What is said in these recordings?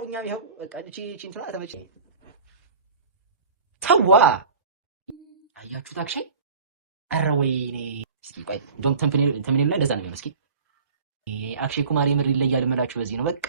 እኛም ይኸው በቃ እቺ እንትና ተመቸ ተዋ አያችሁት አክሼ ኧረ ወይኔ እስኪ ቆይ እንደውም ተምኔል ላይ እንደዛ ነው የሚሆነው። እስኪ አክሼ ኩማር የምር ይለያል እምላችሁ በዚህ ነው በቃ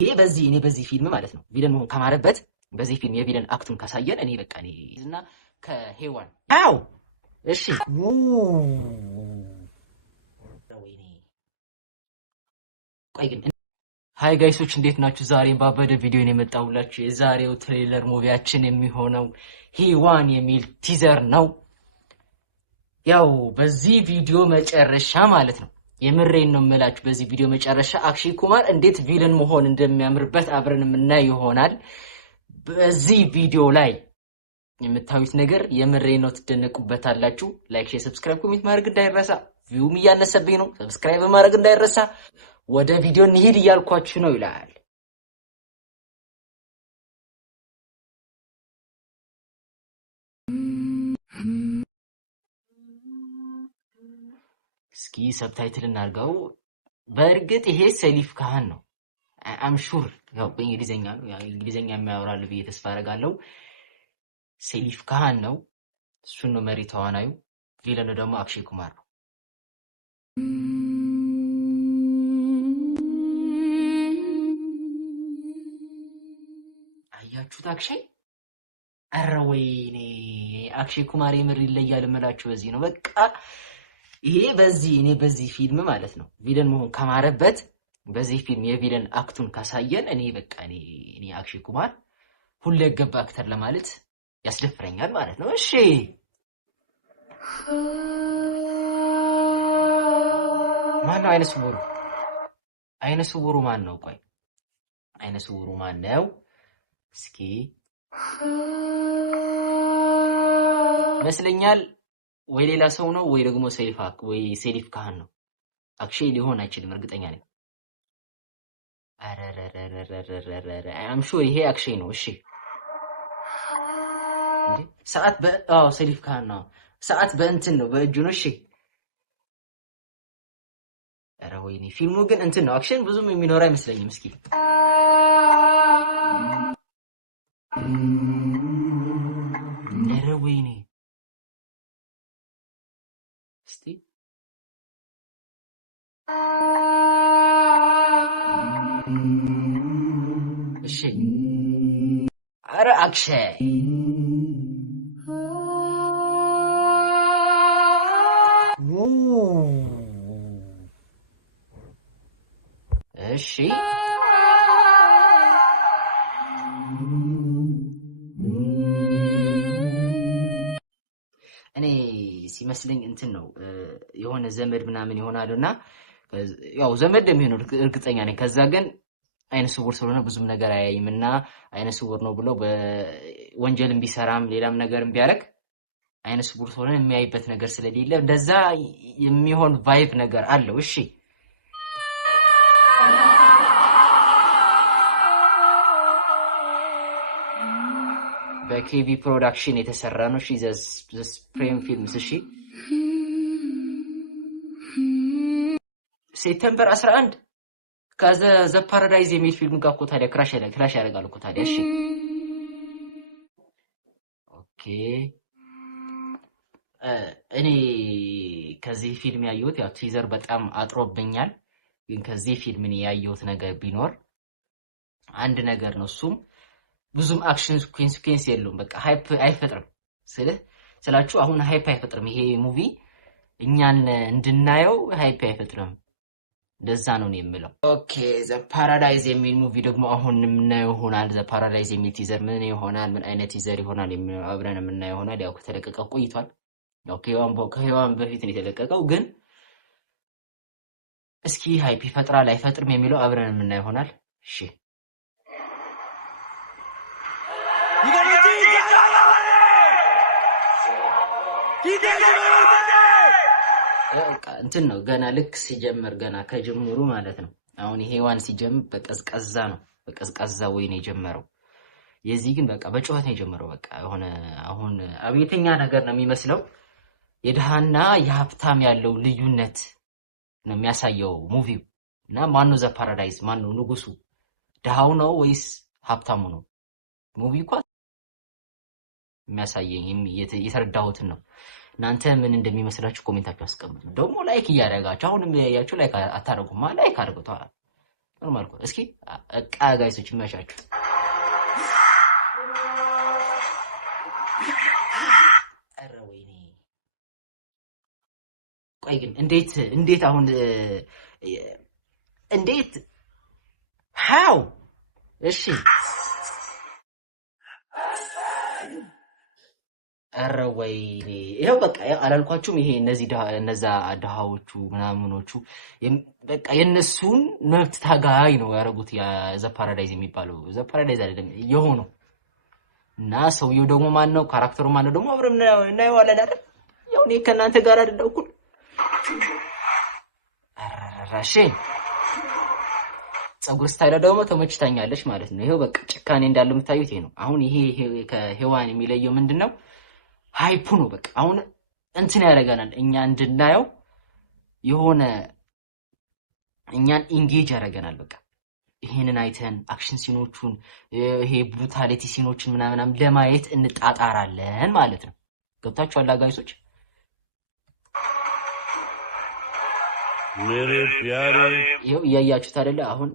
ይሄ በዚህ ፊልም ማለት ነው ቪለን መሆን ከማረበት በዚህ ፊልም የቪለን አክቱን ካሳየን እኔ በቃ እኔ እና ከሄዋን አው እሺ ወይኔ ቆይ ግን ሃይ ጋይሶች እንዴት ናችሁ? ዛሬ ባበደ ቪዲዮ ነው የመጣሁላችሁ። የዛሬው ትሬለር ሙቪያችን የሚሆነው ሄዋን የሚል ቲዘር ነው። ያው በዚህ ቪዲዮ መጨረሻ ማለት ነው የምሬን ነው የምላችሁ። በዚህ ቪዲዮ መጨረሻ አክሼ ኩማር እንዴት ቪለን መሆን እንደሚያምርበት አብረን የምናይ ይሆናል። በዚህ ቪዲዮ ላይ የምታዩት ነገር የምሬን ነው፣ ትደነቁበታላችሁ። ላይክ፣ ሼር፣ ሰብስክራይብ፣ ኮሜንት ማድረግ እንዳይረሳ። ቪውም እያነሰብኝ ነው፣ ሰብስክራይብ ማድረግ እንዳይረሳ። ወደ ቪዲዮ እንሂድ እያልኳችሁ ነው ይላል። እስኪ ሰብታይትል እናድርገው። በእርግጥ ይሄ ሰሊፍ ካህን ነው። አም ሹር ያው በእንግሊዘኛ ነው፣ ያው እንግሊዘኛ የሚያወራል ብዬ ተስፋ አደርጋለሁ። ሰሊፍ ካህን ነው፣ እሱን ነው መሪ ተዋናዩ። ቪለኑ ደግሞ አክሼ ኩማር ነው። አያችሁት አክሼ ኧረ ወይኔ አክሼ ኩማር የምር ይለያል እምላችሁ በዚህ ነው በቃ ይሄ በዚህ ፊልም ማለት ነው ቪለን መሆን ከማረበት በዚህ ፊልም የቪለን አክቱን ካሳየን እኔ በቃ እኔ አክሼ ኩማር ሁለገብ አክተር ለማለት ያስደፍረኛል ማለት ነው። እሺ ማን ነው አይነ ስውሩ ማን ነው? ቆይ አይነ ስውሩ ማን ነው? እስኪ ይመስለኛል ወይ ሌላ ሰው ነው ወይ ደግሞ ሰሊፍ ካህን ነው። አክሼ ሊሆን አይችልም፣ እርግጠኛ ነኝ። አረረረረረረረ አም ሹር ይሄ አክሼ ነው። እሺ እንዴ ሰዓት ሰሊፍ ካህን ነው። ሰዓት በእንትን ነው በእጁ ነው። እሺ ኧረ ወይኔ ፊልሙ ግን እንትን ነው፣ አክሽን ብዙም የሚኖር አይመስለኝም። እስኪ ኧረ ወይኔ እስቲ እሺ ኧረ አክሼ እሺ እኔ ሲመስለኝ እንትን ነው የሆነ ዘመድ ምናምን ይሆናልና ያው ዘመድ እንደሚሆነው እርግጠኛ ነኝ። ከዛ ግን አይነ ስውር ስለሆነ ብዙም ነገር አያይምና አይነ ስውር ነው ብለው በወንጀልም ቢሰራም ሌላም ነገርም ቢያደርግ አይነ ስውር ስለሆነ የሚያይበት ነገር ስለሌለ እንደዛ የሚሆን ቫይብ ነገር አለው። እሺ በኬቪ ፕሮዳክሽን የተሰራ ነው። እሺ ስፕሬም ፊልምስ። እሺ ሴፕቴምበር 11 ከዘ ፓራዳይዝ የሚል ፊልም ጋር እኮ ታዲያ ክራሽ ያደርጋል እኮ ታዲያ። እሺ ኦኬ እኔ ከዚህ ፊልም ያየሁት ያው ቲዘር በጣም አጥሮብኛል፣ ግን ከዚህ ፊልም እኔ ያየሁት ነገር ቢኖር አንድ ነገር ነው። እሱም ብዙም አክሽን ሲኩዌንስ የለውም። በቃ ሃይፕ አይፈጥርም ስላችሁ አሁን ሃይፕ አይፈጥርም። ይሄ ሙቪ እኛን እንድናየው ሃይፕ አይፈጥርም። እንደዛ ነው የምለው። ኦኬ ዘ ፓራዳይዝ የሚል ሙቪ ደግሞ አሁን የምናየው ይሆናል። ዘ ፓራዳይዝ የሚል ቲዘር ምን ይሆናል፣ ምን አይነት ቲዘር ይሆናል አብረን የምናየው ይሆናል። ያው ከተለቀቀ ቆይቷል። ያው ከሄዋን በፊት ነው የተለቀቀው፣ ግን እስኪ ሃይፕ ይፈጥራል አይፈጥርም የሚለው አብረን የምናየው ይሆናል። እሺ እንትን ነው ገና ልክ ሲጀምር ገና ከጅምሩ ማለት ነው። አሁን ሄዋን ሲጀምር በቀዝቃዛ ወይ ነው የጀመረው። የዚህ ግን በቃ በጩኸት ነው የጀመረው። በቃ የሆነ አሁን አብየተኛ ነገር ነው የሚመስለው። የድሃና የሀብታም ያለው ልዩነት ነው የሚያሳየው ሙቪው። እና ማን ነው ዘ ፓራዳይዝ? ማን ነው ንጉሱ? ድሃው ነው ወይስ ሀብታሙ ነው? ሙቪ እኮ የሚያሳየኝ የተረዳሁትን ነው። እናንተ ምን እንደሚመስላችሁ ኮሜንታችሁ አስቀምጡ። ደግሞ ላይክ እያደረጋችሁ አሁንም ያያችሁ ላይክ አታረጉማ? ላይክ አድርጉት። ኖርማል እኮ። እስኪ ጋይሶች ይመቻችሁ። ኧረ ወይኔ ቆይ ግን እንዴት አሁን እንዴት how እሺ ኧረ ወይኔ ይኸው በቃ አላልኳችሁም? ይሄ እነዛ ድሃዎቹ ምናምኖቹ በቃ የነሱን መብት ታጋይ ነው ያደረጉት። ዘ ፓራዳይዝ የሚባለው ዘ ፓራዳይዝ አይደለም የሆነው እና ሰውየው ደግሞ ማን ነው? ካራክተሩ ማን ነው? ደግሞ አብረን እናየዋለን አይደል? ያው እኔ ከእናንተ ጋር አይደል እኩል አራራሽ ጸጉር ስታይል ደግሞ ተመችታኛለች ማለት ነው። ይሄው በቃ ጭካኔ እንዳለው የምታዩት ይሄ ነው። አሁን ይሄ ከሔዋን የሚለየው ምንድነው? ሃይፑ ነው። በቃ አሁን እንትን ያደርገናል እኛ እንድናየው የሆነ እኛን ኢንጌጅ ያደርገናል። በቃ ይሄንን አይተን አክሽን ሲኖቹን ይሄ ብሩታሊቲ ሲኖችን ምናምናም ለማየት እንጣጣራለን ማለት ነው። ገብታችኋል ጋይሶች? ይሄው እያያችሁት አይደለ? አሁን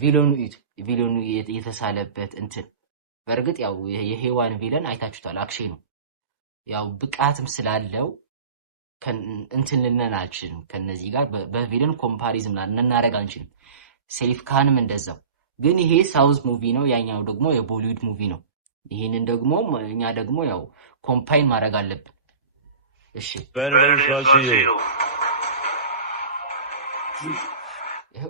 ቪለኑ እዩት። ቪለኑ የተሳለበት እንትን በእርግጥ ያው የሔዋን ቪለን አይታችሁታል። አክሽን ነው ያው ብቃትም ስላለው እንትን ልነን አልችልም። ከነዚህ ጋር በቪለን ኮምፓሪዝም ልናደርግ አንችልም። ሴሊፍ ካንም እንደዛው። ግን ይሄ ሳውዝ ሙቪ ነው፣ ያኛው ደግሞ የቦሊውድ ሙቪ ነው። ይሄንን ደግሞ እኛ ደግሞ ያው ኮምፓይን ማድረግ አለብን። እሺ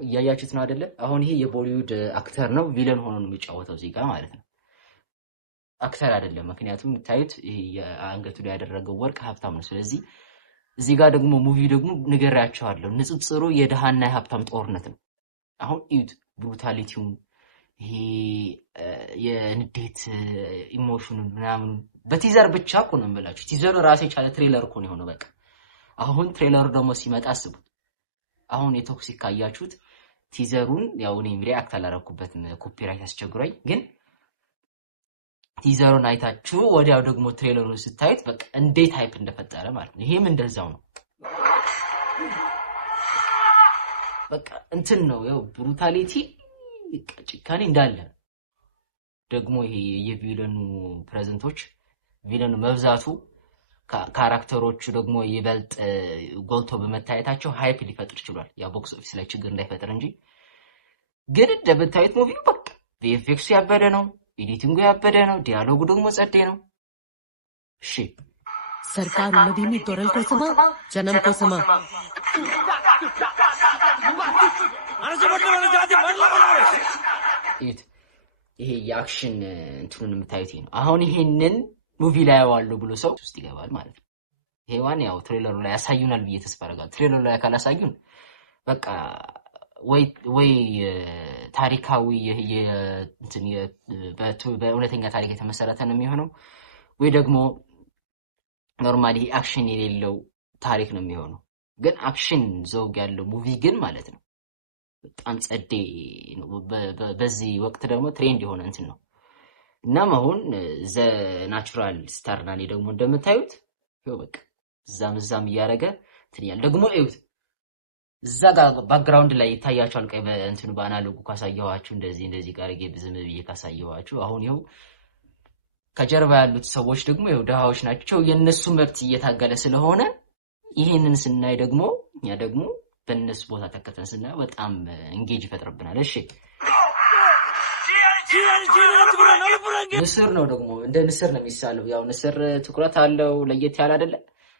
እያያችሁት ነው አይደለ? አሁን ይሄ የቦሊውድ አክተር ነው፣ ቪለን ሆኖ ነው የሚጫወተው እዚህ ጋር ማለት ነው። አክተር አይደለም። ምክንያቱም የምታዩት ይሄ የአንገቱ ላይ ያደረገው ወርቅ ሀብታም ነው። ስለዚህ እዚህ ጋር ደግሞ ሙቪ ደግሞ ንገራቸዋለሁ፣ ንጽጽሩ የድሃና የሀብታም ጦርነት ነው። አሁን እዩት ብሩታሊቲውን፣ ይሄ የንዴት ኢሞሽኑን ምናምን በቲዘር ብቻ እኮ ነው የምላችሁ። ቲዘሩ ራሱ የቻለ ትሬለር እኮ ነው የሆነው። በቃ አሁን ትሬለሩ ደግሞ ሲመጣ አስቡት። አሁን የቶክሲክ ካያችሁት ቲዘሩን ያው እኔም ሪአክት አላረኩበትም ኮፒራይት አስቸግሮኝ፣ ግን ቲዘሩን አይታችሁ ወዲያው ደግሞ ትሬለሩን ስታዩት በቃ እንዴት ሃይፕ እንደፈጠረ ማለት ነው። ይሄም እንደዛው ነው። በቃ እንትን ነው ያው ብሩታሊቲ ጭካኔ እንዳለ ደግሞ ይሄ የቪለኑ ፕሬዘንቶች ቪለኑ መብዛቱ ካራክተሮቹ ደግሞ ይበልጥ ጎልቶ በመታየታቸው ሃይፕ ሊፈጥር ይችላል። ያ ቦክስ ኦፊስ ላይ ችግር እንዳይፈጥር እንጂ ግን እንደምታዩት ሙቪው በቃ ቪኤፍኤክሱ ያበደ ነው፣ ኤዲቲንጉ ያበደ ነው፣ ዲያሎጉ ደግሞ ጸዴ ነው። እሺ सरकार नदीनी तोरल को समा जन्म को समा ይሄ የአክሽን እንትኑን የምታዩት ነው። አሁን ይሄንን ሙቪ ላይ ያዋሉ ብሎ ሰው ውስጥ ይገባል ማለት ነው። ሔዋን ያው ትሬለሩ ላይ ያሳዩናል ብዬ ተስፋ አደርጋለሁ። ትሬለሩ ላይ ካላሳዩን በቃ ወይ ታሪካዊ በእውነተኛ ታሪክ የተመሰረተ ነው የሚሆነው፣ ወይ ደግሞ ኖርማሊ አክሽን የሌለው ታሪክ ነው የሚሆነው። ግን አክሽን ዘውግ ያለው ሙቪ ግን ማለት ነው በጣም ጸዴ ነው። በዚህ ወቅት ደግሞ ትሬንድ የሆነ እንትን ነው። እናም አሁን ዘ ናቹራል ስታር ናኔ ደግሞ እንደምታዩት ይኸው በቃ እዛም እያደረገ እንትን ያለ ደግሞ እዩት። እዛ ጋር ባክግራውንድ ላይ ይታያችኋል። ቀይ በእንትኑ በአናሎጉ ካሳየኋችሁ እንደዚህ ጋር ዝም ብዬ ካሳየኋችሁ አሁን ይኸው ከጀርባ ያሉት ሰዎች ደግሞ ይኸው ድሃዎች ናቸው። የነሱ መብት እየታገለ ስለሆነ ይሄንን ስናይ ደግሞ እኛ ደግሞ በእነሱ ቦታ ተከተን ስናይ በጣም እንጌጅ ይፈጥርብናል። እሺ ንስር ነው ደግሞ እንደ ንስር ነው የሚሳለው። ያው ንስር ትኩረት አለው። ለየት ያለ አይደለ?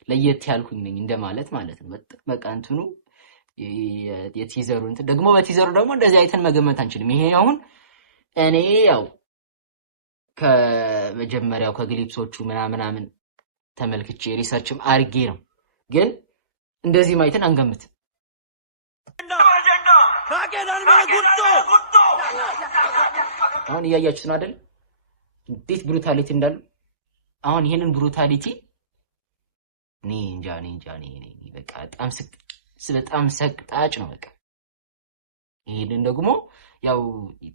ለየት ያልኩኝ ነኝ እንደማለት ማለት ነው። በቃ እንትኑ የቲዘሩ እንትን ደግሞ በቲዘሩ ደግሞ እንደዚህ አይተን መገመት አንችልም። ይሄ አሁን እኔ ያው ከመጀመሪያው ከግሊፕሶቹ ምናምን ተመልክቼ ሪሰርችም አርጌ ነው፣ ግን እንደዚህ ማይተን አንገምት። አሁን እያያችሁት ነው አይደል? እንዴት ብሩታሊቲ እንዳሉ። አሁን ይሄንን ብሩታሊቲ እኔ እንጃ በቃ በጣም ሰቅጣጭ ነው በቃ ይሄንን ደግሞ ያው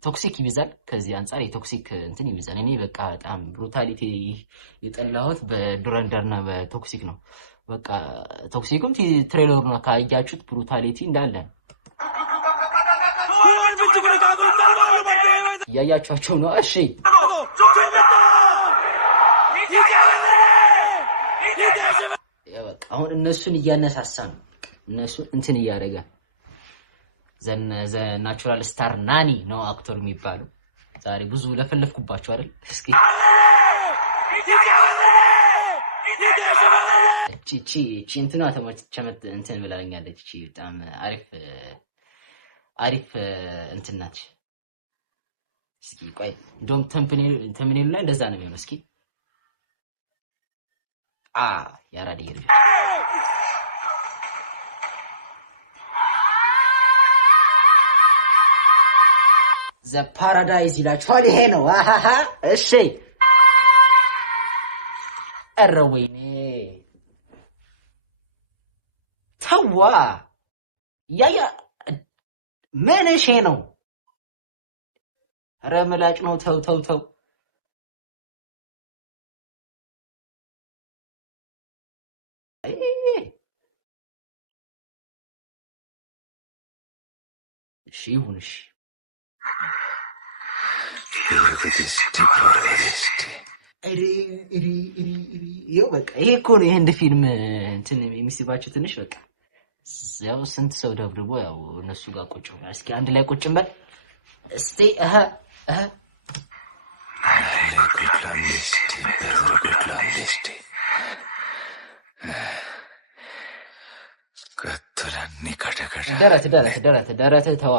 ቶክሲክ ይብዛል። ከዚህ አንጻር የቶክሲክ እንትን ይብዛል። እኔ በቃ በጣም ብሩታሊቲ የጠላሁት በዱረንደርና በቶክሲክ ነው። በቃ ቶክሲክም ትሬለሩን ካያችሁት ብሩታሊቲ እንዳለ እያያችኋቸው ነው። እሺ በቃ አሁን እነሱን እያነሳሳ ነው። እነሱን እንትን እያደረገ ዘ ናቹራል ስታር ናኒ ነው አክተር የሚባለው። ዛሬ ብዙ ለፈለፍኩባቸው አይደል? እስኪ እቺ እንትኗ ተመቸመት እንትን ብላኛለች። እቺ በጣም አሪፍ እንትን ናች። እስኪ ቆይ እንደውም ተምኔሉ ላይ እንደዛ ነው የሚሆነው። እስኪ ያራዲ ይርጅ ዘ ፓራዳይዝ ይላችኋል። ይሄ ነው። እሺ ኧረ ወይኔ ተዋ ያያ ምን እሺ ነው? ኧረ ምላጭ ነው። ተው እሺ ይሁን። እሺ ይኸው በቃ ይሄ እኮ ነው የህንድ ፊልም እንትን የሚስባቸው ትንሽ በቃ ያው ስንት ሰው ደብድቦ ያው እነሱ ጋር ቁጭ ብሏል። እስኪ አንድ ላይ ቁጭ እንበል እስቲ ደረት ተዋ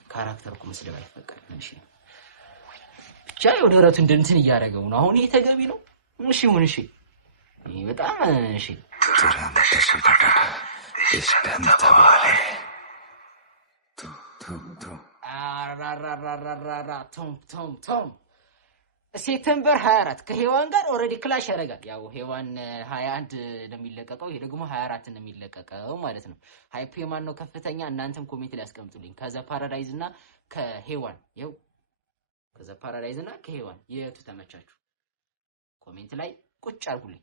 ካራክተር እኮ መስደብ አይፈቀድም። እሺ ብቻ ያው ደረቱ እንትን እያደረገው ነው። አሁን ይሄ ተገቢ ነው? እሺ ምን እሺ ይሄ በጣም እሺ ቶም ሴፕቴምበር 24 ከሄዋን ጋር ኦልሬዲ ክላሽ ያደርጋል። ያው ሄዋን 21 እንደሚለቀቀው ይሄ ደግሞ 24 እንደሚለቀቀው ማለት ነው። ሃይፕ የማን ነው ከፍተኛ? እናንተም ኮሜንት ላይ አስቀምጡልኝ። ከዘ ፓራዳይዝ እና ከሄዋን ይኸው ከዘ ፓራዳይዝ እና ከሄዋን የቱ ተመቻችሁ? ኮሜንት ላይ ቁጭ አድርጉልኝ።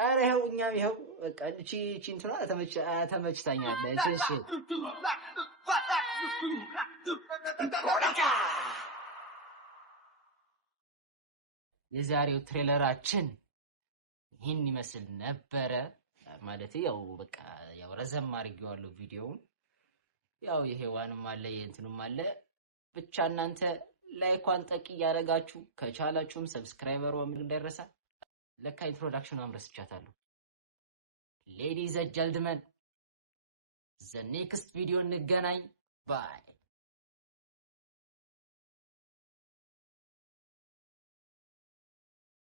ኧረ ይኸው እኛም ይኸው በቃ እቺ እንትኗ ተመችታኛለች። እሺ የዛሬው ትሬለራችን ይህን ይመስል ነበረ። ማለት ያው በቃ ያው ረዘም አድርጌዋለሁ ቪዲዮውን። ያው የሄዋንም አለ የእንትኑም አለ። ብቻ እናንተ ላይኳን ጠቂ እያደረጋችሁ ከቻላችሁም ሰብስክራይበሩ እንደረሳ ለካ ኢንትሮዳክሽኑ አምረስቻታለሁ። ሌዲዝ ኤንድ ጀንትልመን ዘ ኔክስት ቪዲዮ እንገናኝ። ባይ